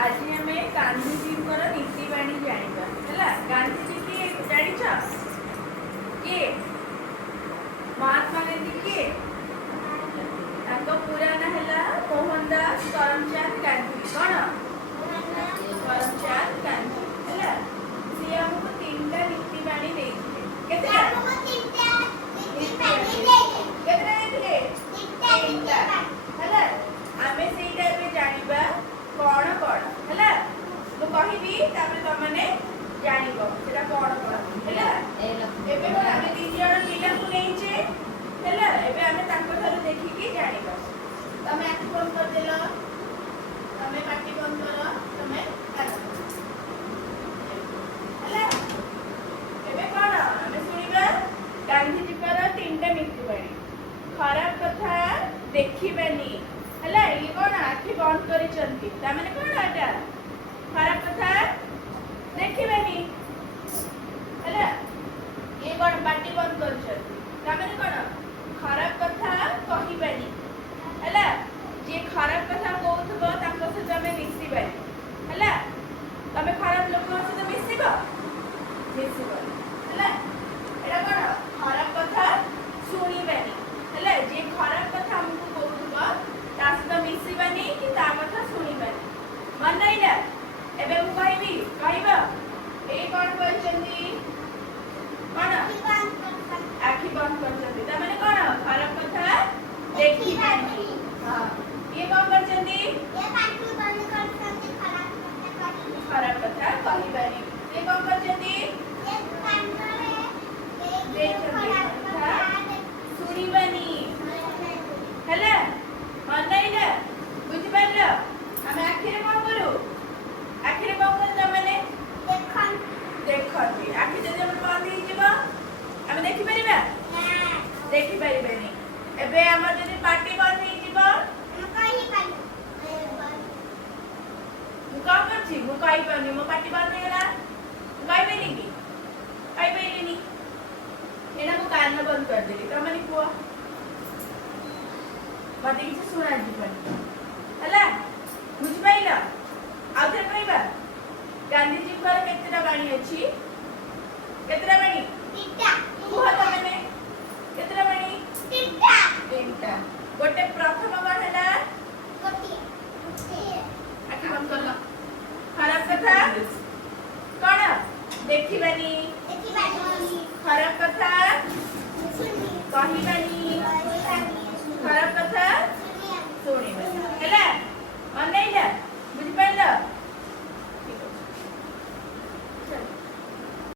आज आम गांधीजी नीतिवाणी जाना है। गांधीजी किए जान किए महात्मा गांधी किए पूरा ना है मोहनदास करमचंद गांधी। कौन करमचंद गांधी है। सी आमको तीन टा नीतिवाणी देते आमे सेटा जानिबा कौन कौन है मु कहबी तापर तमने जानिबो सेटा कौन कौन है। एबे को आमे तीन जण पिला को नेइचे हैला। एबे आमे ताको थारे देखिकी जानिबा। तमे आखि बंद कर देलो, तमे पाटी बंद करो, तमे कानो हैला। एबे कोन आमे सुनिबा गांधी जी पर तीनटा नीतिवाणी। खराब कथा देखिबानी हैला। ये कोन आखि बंद करिसंती ता माने कोन आटा खराब कथा देखिबानी हैला। ये कोन पाटी बंद करिसंती ता माने कोन खराब कथा कहिबानी हैला। जे खराब कथा कहउथबो ताको से तमे मिसिबानी हैला। तमे खराब लोक से मिसिबो हैला। एटा कोन खराब कथा सुनिबानी हैला। जे खराब कथा हमको कहउथबो ता से मिसिबानी कि ता कथा सुनिबानी मन नै ना। एबे मु कहबी कहबो ए कोन कहचंदी कोन आखि बंद करचंदी ता माने कोन खराब कथा देखिबानी। हां ये कोन करचंदी ये पाटी बंद करचंदी खराब कथा कहिबानी। ये कोन करचंदी ये कानरे देखचंदी कथा सुनिबानी हैला। मन नै ना बुझ पारलो। हम आखिरे कोन करू आखिरे कोन कर तमने देखती आखि जदि हम बंद हो जीव हम देखि परिबा ना देखि परिबानी। एबे हमर जदि पाटी बंद हो जीव हम कहि पानी मु का करछि मु कहि पानी मो पाटी बंद हो गेला कहि बेनी की कहि बेनी एना मु कान बंद कर देली तमने को मते किछ सुना जीवनी हला। बुझ पाइला आउथरे कहबा गांधी जी पर केतेटा बाणी अछि केतेटा बाणी तीनटा कुह तमने केतेटा बाणी तीनटा गोटे